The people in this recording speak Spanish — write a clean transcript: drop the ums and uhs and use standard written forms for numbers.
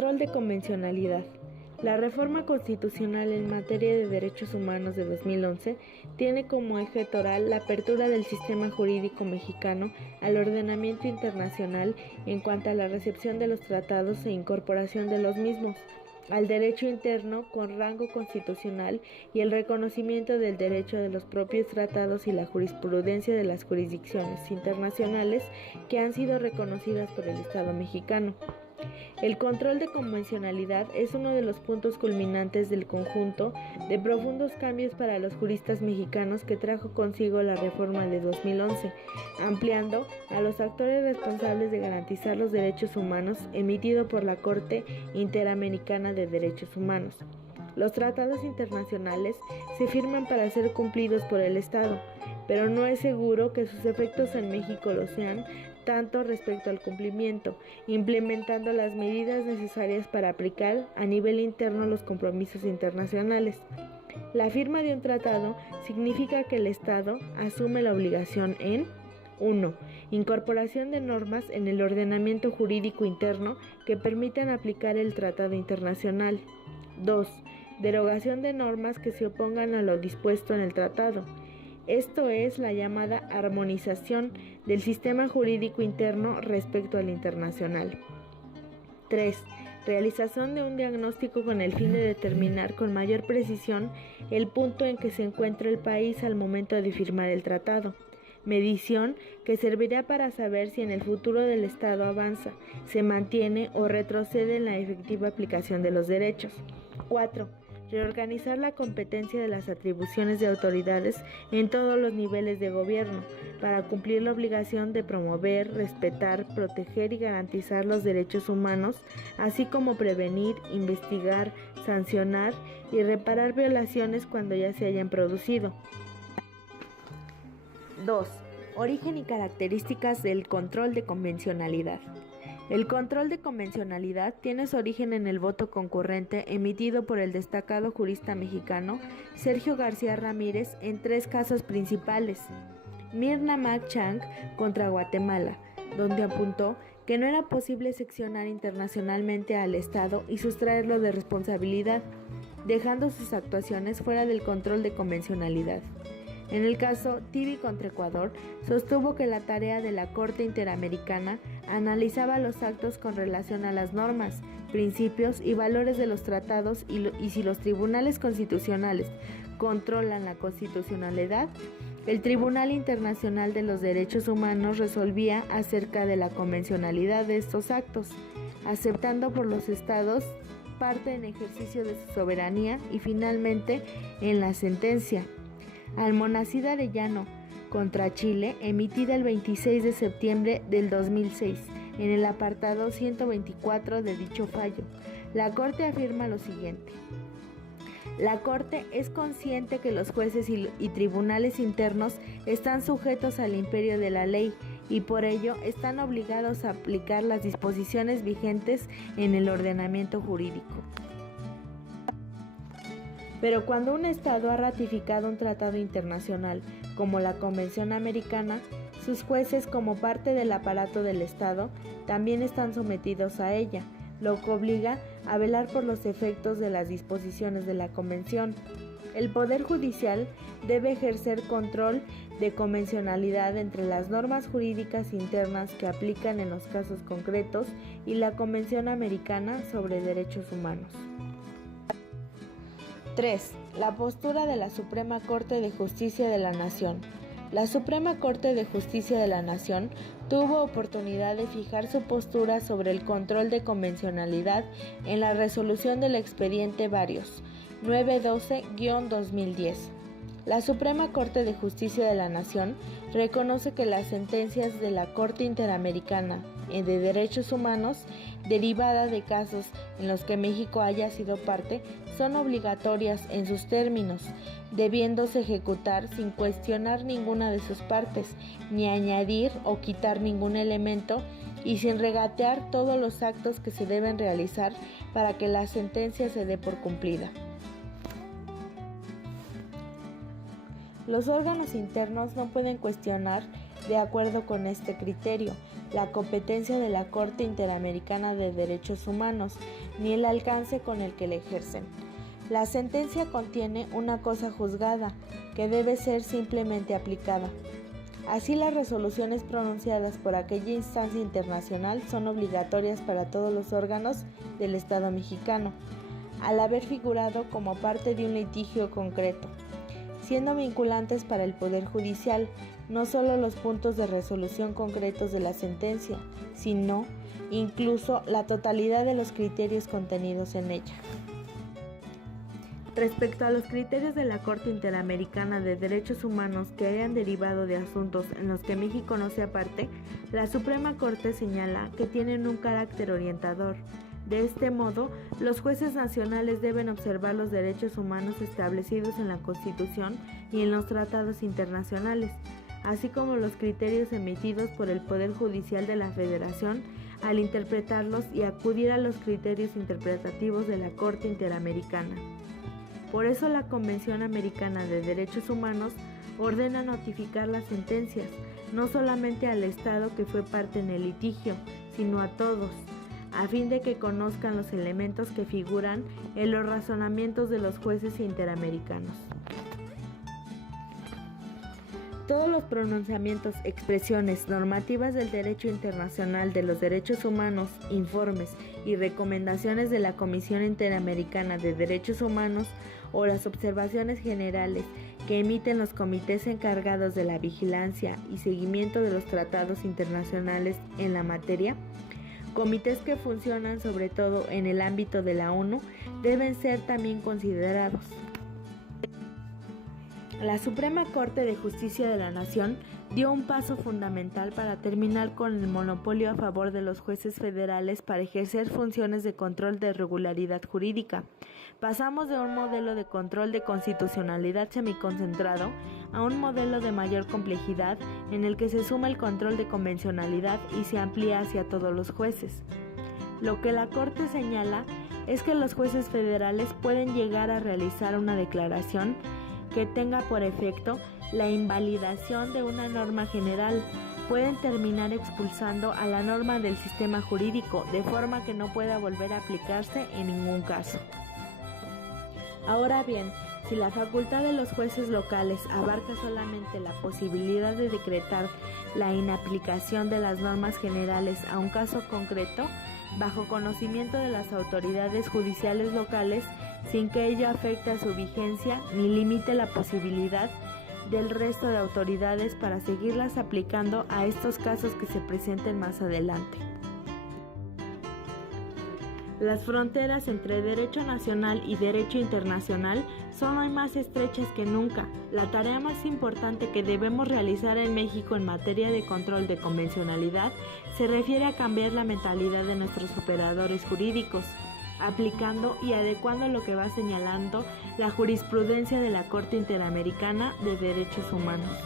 Control de convencionalidad. La reforma constitucional en materia de derechos humanos de 2011 tiene como eje toral la apertura del sistema jurídico mexicano al ordenamiento internacional en cuanto a la recepción de los tratados e incorporación de los mismos, al derecho interno con rango constitucional y el reconocimiento del derecho de los propios tratados y la jurisprudencia de las jurisdicciones internacionales que han sido reconocidas por el Estado mexicano. El control de convencionalidad es uno de los puntos culminantes del conjunto de profundos cambios para los juristas mexicanos que trajo consigo la reforma de 2011, ampliando a los actores responsables de garantizar los derechos humanos emitido por la Corte Interamericana de Derechos Humanos. Los tratados internacionales se firman para ser cumplidos por el Estado, pero no es seguro que sus efectos en México lo sean tanto respecto al cumplimiento, implementando las medidas necesarias para aplicar a nivel interno los compromisos internacionales. La firma de un tratado significa que el Estado asume la obligación en 1. Incorporación de normas en el ordenamiento jurídico interno que permitan aplicar el tratado internacional. 2. Derogación de normas que se opongan a lo dispuesto en el tratado. Esto es la llamada armonización del sistema jurídico interno respecto al internacional. 3. Realización de un diagnóstico con el fin de determinar con mayor precisión el punto en que se encuentra el país al momento de firmar el tratado. Medición que servirá para saber si en el futuro del Estado avanza, se mantiene o retrocede en la efectiva aplicación de los derechos. 4. Reorganizar la competencia de las atribuciones de autoridades en todos los niveles de gobierno para cumplir la obligación de promover, respetar, proteger y garantizar los derechos humanos, así como prevenir, investigar, sancionar y reparar violaciones cuando ya se hayan producido. 2. Origen y características del control de convencionalidad. El control de convencionalidad tiene su origen en el voto concurrente emitido por el destacado jurista mexicano Sergio García Ramírez en 3 casos principales. Mirna Mac Chang contra Guatemala, donde apuntó que no era posible seccionar internacionalmente al Estado y sustraerlo de responsabilidad, dejando sus actuaciones fuera del control de convencionalidad. En el caso Tibi contra Ecuador, sostuvo que la tarea de la Corte Interamericana analizaba los actos con relación a las normas, principios y valores de los tratados y si los tribunales constitucionales controlan la constitucionalidad, el Tribunal Internacional de los Derechos Humanos resolvía acerca de la convencionalidad de estos actos, aceptando por los estados parte en ejercicio de su soberanía y finalmente en la sentencia. Almonacid Arellano contra Chile, emitida el 26 de septiembre del 2006, en el apartado 124 de dicho fallo, la Corte afirma lo siguiente. La Corte es consciente que los jueces y tribunales internos están sujetos al imperio de la ley y por ello están obligados a aplicar las disposiciones vigentes en el ordenamiento jurídico. Pero cuando un Estado ha ratificado un tratado internacional, como la Convención Americana, sus jueces, como parte del aparato del Estado, también están sometidos a ella, lo que obliga a velar por los efectos de las disposiciones de la Convención. El Poder Judicial debe ejercer control de convencionalidad entre las normas jurídicas internas que aplican en los casos concretos y la Convención Americana sobre Derechos Humanos. 3. La postura de la Suprema Corte de Justicia de la Nación. La Suprema Corte de Justicia de la Nación tuvo oportunidad de fijar su postura sobre el control de convencionalidad en la resolución del expediente Varios 912-2010. La Suprema Corte de Justicia de la Nación reconoce que las sentencias de la Corte Interamericana de Derechos Humanos, derivada de casos en los que México haya sido parte, son obligatorias en sus términos, debiéndose ejecutar sin cuestionar ninguna de sus partes, ni añadir o quitar ningún elemento y sin regatear todos los actos que se deben realizar para que la sentencia se dé por cumplida. Los órganos internos no pueden cuestionar De acuerdo con este criterio, la competencia de la Corte Interamericana de Derechos Humanos, ni el alcance con el que la ejercen. La sentencia contiene una cosa juzgada, que debe ser simplemente aplicada. Así, las resoluciones pronunciadas por aquella instancia internacional son obligatorias para todos los órganos del Estado mexicano, al haber figurado como parte de un litigio concreto, siendo vinculantes para el Poder Judicial, no solo los puntos de resolución concretos de la sentencia, sino incluso la totalidad de los criterios contenidos en ella. Respecto a los criterios de la Corte Interamericana de Derechos Humanos que hayan derivado de asuntos en los que México no sea parte, la Suprema Corte señala que tienen un carácter orientador. De este modo, los jueces nacionales deben observar los derechos humanos establecidos en la Constitución y en los tratados internacionales, así como los criterios emitidos por el Poder Judicial de la Federación al interpretarlos y acudir a los criterios interpretativos de la Corte Interamericana. Por eso la Convención Americana de Derechos Humanos ordena notificar las sentencias, no solamente al Estado que fue parte en el litigio, sino a todos, a fin de que conozcan los elementos que figuran en los razonamientos de los jueces interamericanos. Todos los pronunciamientos, expresiones, normativas del derecho internacional de los derechos humanos, informes y recomendaciones de la Comisión Interamericana de Derechos Humanos o las observaciones generales que emiten los comités encargados de la vigilancia y seguimiento de los tratados internacionales en la materia, comités que funcionan sobre todo en el ámbito de la ONU, deben ser también considerados. La Suprema Corte de Justicia de la Nación dio un paso fundamental para terminar con el monopolio a favor de los jueces federales para ejercer funciones de control de regularidad jurídica. Pasamos de un modelo de control de constitucionalidad semiconcentrado a un modelo de mayor complejidad en el que se suma el control de convencionalidad y se amplía hacia todos los jueces. Lo que la Corte señala es que los jueces federales pueden llegar a realizar una declaración que tenga por efecto la invalidación de una norma general. Pueden terminar expulsando a la norma del sistema jurídico, de forma que no pueda volver a aplicarse en ningún caso. Ahora bien, si la facultad de los jueces locales abarca solamente la posibilidad de decretar la inaplicación de las normas generales a un caso concreto, bajo conocimiento de las autoridades judiciales locales, sin que ello afecte a su vigencia ni limite la posibilidad del resto de autoridades para seguirlas aplicando a estos casos que se presenten más adelante. Las fronteras entre derecho nacional y derecho internacional son hoy más estrechas que nunca. La tarea más importante que debemos realizar en México en materia de control de convencionalidad se refiere a cambiar la mentalidad de nuestros operadores jurídicos, aplicando y adecuando lo que va señalando la jurisprudencia de la Corte Interamericana de Derechos Humanos.